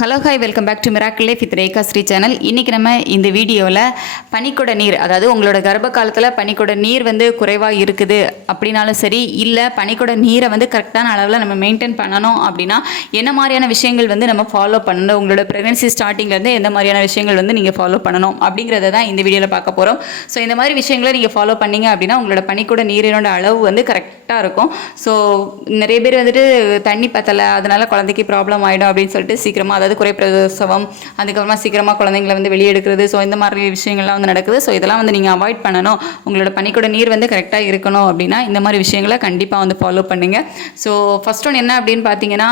Hello hi welcome back to miracle life with Rekha Sri channel. இன்றைக்கி நம்ம இந்த வீடியோவில் பனிக்குட நீர், அதாவது உங்களோட கர்ப்ப காலத்தில் பனிக்குட நீர் வந்து குறைவாக இருக்குது அப்படின்னாலும் சரி, இல்லை பனிக்குட நீரை வந்து கரெக்டான அளவில் நம்ம மெயின்டைன் பண்ணணும் அப்படின்னா என்ன மாதிரியான விஷயங்கள் வந்து நம்ம ஃபாலோ பண்ணணும், உங்களோட ப்ரெக்னன்சி ஸ்டார்டிங்லேருந்து எந்த மாதிரியான விஷயங்கள் வந்து நீங்கள் ஃபாலோ பண்ணணும் அப்படிங்கிறத தான் இந்த வீடியோவில் பார்க்க போகிறோம். ஸோ இந்த மாதிரி விஷயங்களை நீங்கள் ஃபாலோ பண்ணீங்க அப்படின்னா உங்களோட பனிக்குட நீரினோட அளவு வந்து கரெக்டாக இருக்கும். ஸோ நிறைய பேர் வந்துட்டு தண்ணி பத்தலை, அதனால் குழந்தைக்கு ப்ராப்ளம் ஆகிடும் அப்படின்னு சொல்லிட்டு சீக்கிரமாக, அதாவது குறை பிரசவம், அதுக்கப்புறமா சீக்கிரமாக குழந்தைங்களை வந்து வெளியே எடுக்கிறது, ஸோ இந்த மாதிரி விஷயங்கள்லாம் வந்து நடக்குது. ஸோ இதெல்லாம் வந்து நீங்கள் அவாய்ட் பண்ணணும், உங்களோட பனிக்கூட நீர் வந்து கரெக்டாக இருக்கணும் அப்படின்னா இந்த மாதிரி விஷயங்களை கண்டிப்பாக வந்து ஃபாலோ பண்ணுங்கள். ஸோ ஃபர்ஸ்ட் ஒன் என்ன அப்படின்னு பார்த்தீங்கன்னா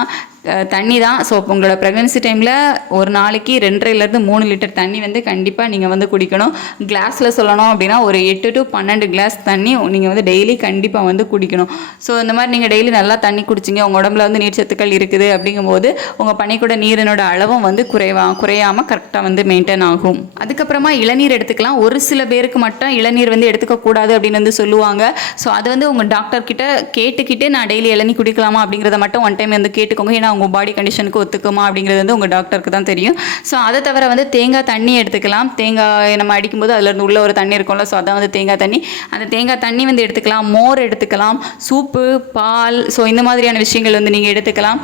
தண்ணி தான். ஸோ உங்களோட ப்ரெக்னன்சி டைமில் ஒரு நாளைக்கு 2.5 to 3 லிட்டர் தண்ணி வந்து கண்டிப்பாக நீங்கள் வந்து குடிக்கணும். கிளாஸில் சொல்லணும் அப்படின்னா ஒரு 8 to 12 கிளாஸ் தண்ணி நீங்கள் வந்து டெய்லி கண்டிப்பாக வந்து குடிக்கணும். ஸோ இந்த மாதிரி நீங்கள் டெய்லி நல்லா தண்ணி குடிச்சிங்க, உங்கள் உடம்புல வந்து நீர் சத்துக்கள் இருக்குது அப்படிங்கும்போது உங்கள் பனிக்கூட நீரினோட அளவும் வந்து குறையாமல் கரெக்டாக வந்து மெயின்டைன் ஆகும். அதுக்கப்புறமா இளநீர் எடுத்துக்கலாம். ஒரு சில பேருக்கு மட்டும் இளநீர் வந்து எடுத்துக்கக்கூடாது அப்படின்னு வந்து சொல்லுவாங்க. ஸோ அது வந்து உங்கள் டாக்டர்கிட்ட கேட்டுக்கிட்டு நான் டெய்லி இளநீர் குடிக்கலாமா அப்படிங்கிறத மட்டும் ஒன் டைம் வந்து கேட்டுக்கோங்க. ஏன்னா உங்கள் பாடி கண்டிஷனுக்கு ஒத்துக்குமா அப்படிங்கிறது வந்து உங்கள் டாக்டருக்கு தான் தெரியும். ஸோ அதை தவிர வந்து தேங்காய் தண்ணி எடுத்துக்கலாம். தேங்காய் நம்ம அடிக்கும்போது அதுலேருந்து உள்ள ஒரு தண்ணி இருக்கும்ல, ஸோ அதான் வந்து தேங்காய் தண்ணி. அந்த தேங்காய் தண்ணி வந்து எடுத்துக்கலாம். மோர் எடுத்துக்கலாம், சூப்பு, பால், ஸோ இந்த மாதிரியான விஷயங்கள் வந்து நீங்கள் எடுத்துக்கலாம்.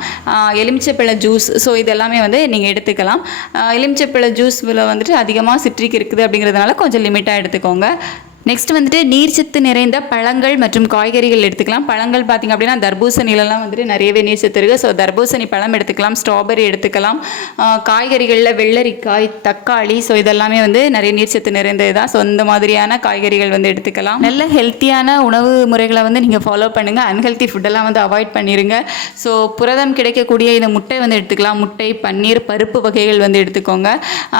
எலுமிச்சைப்பழ ஜூஸ், ஸோ இதெல்லாமே வந்து நீங்கள் எடுத்துக்கலாம். எலுமிச்சைப்பழ ஜூஸில் வந்துட்டு அதிகமாக சிட்ரிக் இருக்குது அப்படிங்கிறதுனால கொஞ்சம் லிமிட்டாக எடுத்துக்கோங்க. நெக்ஸ்ட் வந்துட்டு நீர்ச்சத்து நிறைந்த பழங்கள் மற்றும் காய்கறிகள் எடுத்துக்கலாம். பழங்கள் பார்த்திங்க அப்படின்னா தர்பூசணிலலாம் வந்துட்டு நிறையவே நீர்ச்சத்து இருக்குது. ஸோ தர்பூசணி பழம் எடுத்துக்கலாம், ஸ்ட்ராபெரி எடுத்துக்கலாம். காய்கறிகளில் வெள்ளரிக்காய், தக்காளி, ஸோ இதெல்லாமே வந்து நிறைய நீர்ச்சத்து நிறைந்தது தான். ஸோ இந்த மாதிரியான காய்கறிகள் வந்து எடுத்துக்கலாம். நல்ல ஹெல்த்தியான உணவு முறைகளை வந்து நீங்கள் ஃபாலோ பண்ணுங்கள். அன்ஹெல்த்தி ஃபுட்டெல்லாம் வந்து அவாய்ட் பண்ணிடுங்க. ஸோ புரதம் கிடைக்கக்கூடிய இந்த முட்டை வந்து எடுத்துக்கலாம். முட்டை, பன்னீர், பருப்பு வகைகள் வந்து எடுத்துக்கோங்க.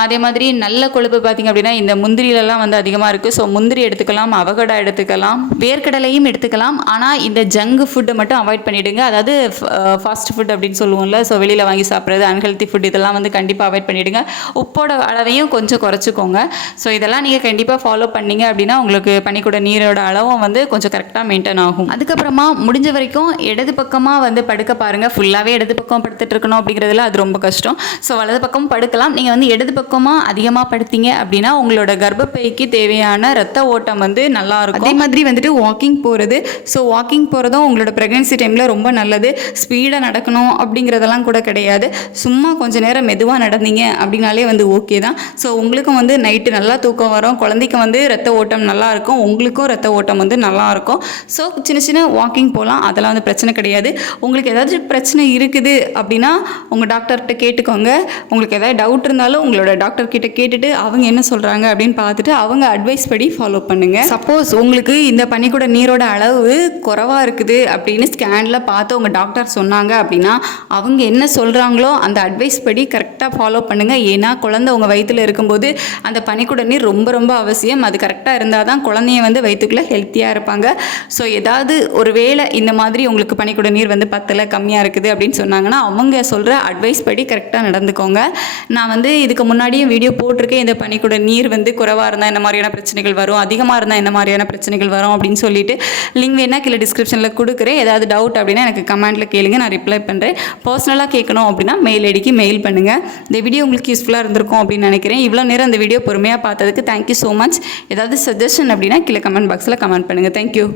அதே மாதிரி நல்ல கொழுப்பு பார்த்திங்க அப்படின்னா இந்த முந்திரிலலாம் வந்து அதிகமாக இருக்குது. ஸோ முந்திரி எடுத்துக்கலாம், அவகடா எடுத்துக்கலாம், வேர்க்கடலையும் எடுத்துக்கலாம். ஆனால் இந்த ஜங்க் ஃபுட்டை மட்டும் அவாய்ட் பண்ணிவிடுங்க. அதாவது ஃபாஸ்ட் ஃபுட் அப்படின்னு சொல்லுவோம்ல, ஸோ வெளியில் வாங்கி சாப்பிட்றது, அன்ஹெல்த்தி ஃபுட், இதெல்லாம் வந்து கண்டிப்பாக அவாய்ட் பண்ணிவிடுங்க. உப்போட அளவையும் கொஞ்சம் குறைச்சிக்கோங்க. ஸோ இதெல்லாம் நீங்கள் கண்டிப்பாக ஃபாலோ பண்ணிங்க அப்படின்னா உங்களுக்கு பனிக்கூட நீரோட அளவும் வந்து கொஞ்சம் கரெக்டாக மெயின்டைன் ஆகும். அதுக்கப்புறமா முடிஞ்ச வரைக்கும் இடது பக்கமாக வந்து படுக்க பாருங்கள். ஃபுல்லாகவே இடது பக்கம் படுத்துட்டு இருக்கணும் அப்படிங்கிறதுல அது ரொம்ப கஷ்டம். ஸோ வலது பக்கம் படுக்கலாம். நீங்கள் வந்து இடது பக்கமாக அதிகமாக படுத்தீங்க அப்படின்னா உங்களோட கர்ப்பப்பைக்கு தேவையான ரத்த ஓட்டம் வந்து நல்லா இருக்கும். அதே மாதிரி வந்துட்டு வாக்கிங் போகிறது, ஸோ வாக்கிங் போகிறதும் உங்களோட ப்ரெக்னன்சி டைமில் ரொம்ப நல்லது. ஸ்பீடாக நடக்கணும் அப்படிங்கிறதெல்லாம் கூட கிடையாது. சும்மா கொஞ்சம் நேரம் மெதுவாக நடந்தீங்க அப்படின்னாலே வந்து ஓகே தான். ஸோ உங்களுக்கும் வந்து நைட்டு நல்லா தூக்கம் வரும், குழந்தைக்கு வந்து ரத்த ஓட்டம் நல்லா இருக்கும், உங்களுக்கும் ரத்த ஓட்டம் வந்து நல்லா இருக்கும். ஸோ சின்ன சின்ன வாக்கிங் போகலாம், அதெல்லாம் வந்து பிரச்சனை கிடையாது. உங்களுக்கு ஏதாச்சும் பிரச்சனை இருக்குது அப்படின்னா உங்கள் டாக்டர்கிட்ட கேட்டுக்கோங்க. உங்களுக்கு ஏதாவது டவுட் இருந்தாலும் உங்களோட டாக்டர்கிட்ட கேட்டுட்டு அவங்க என்ன சொல்கிறாங்க அப்படின்னு பார்த்துட்டு அவங்க அட்வைஸ் படி ஃபாலோ பண்ணுங்க. சப்போஸ் உங்களுக்கு இந்த பனிக்கூட நீரோட அளவு குறைவாக இருக்குது அப்படின்னு ஸ்கேனில் பார்த்து உங்கள் டாக்டர் சொன்னாங்க அப்படின்னா அவங்க என்ன சொல்கிறாங்களோ அந்த அட்வைஸ் படி கரெக்டாக ஃபாலோ பண்ணுங்கள். ஏன்னா குழந்தை உங்கள் வயிற்றில் இருக்கும்போது அந்த பனிக்கூட நீர் ரொம்ப ரொம்ப அவசியம். அது கரெக்டாக இருந்தால் தான் குழந்தைய வந்து வயிற்றுக்குள்ளே ஹெல்த்தியாக இருப்பாங்க. ஸோ ஏதாவது ஒரு வேளை இந்த மாதிரி உங்களுக்கு பனிக்கூட நீர் வந்து பத்தலை, கம்மியாக இருக்குது அப்படின்னு சொன்னாங்கன்னா அவங்க சொல்கிற அட்வைஸ் படி கரெக்டாக நடந்துக்கோங்க. நான் வந்து இதுக்கு முன்னாடியும் வீடியோ போட்டிருக்கேன், இந்த பனிக்கூட நீர் வந்து குறைவாக இருந்தால் என்ன மாதிரியான பிரச்சனைகள் வரும், அதிகமாக இருந்தால் என்ன மாதிரியான பிரச்சனைகள் வரும் அப்படின்னு சொல்லிட்டு லிங்க் வேணா கீழே டிஸ்கிரிப்ஷனில் கொடுக்குறேன். ஏதாவது டவுட் அப்படின்னா எனக்கு கமெண்ட்டில் கேளுங்க, நான் ரிப்ளை பண்ணுறேன். பர்சனலாக கேட்கணும் அப்படின்னா மெயில் ஐடிக்கு மெயில் பண்ணுங்கள். இந்த வீடியோ உங்களுக்கு யூஸ்ஃபுல்லாக இருந்திருக்கும் அப்படின்னு நினைக்கிறேன். இவ்வளோ நேரம் இந்த வீடியோ பொறுமையாக பார்த்ததுக்கு தேங்க்யூ ஸோ மச். ஏதாவது சஜஷன் அப்படின்னா கீழே கமெண்ட் பாக்ஸில் கமெண்ட் பண்ணுங்கள். தேங்க்யூ.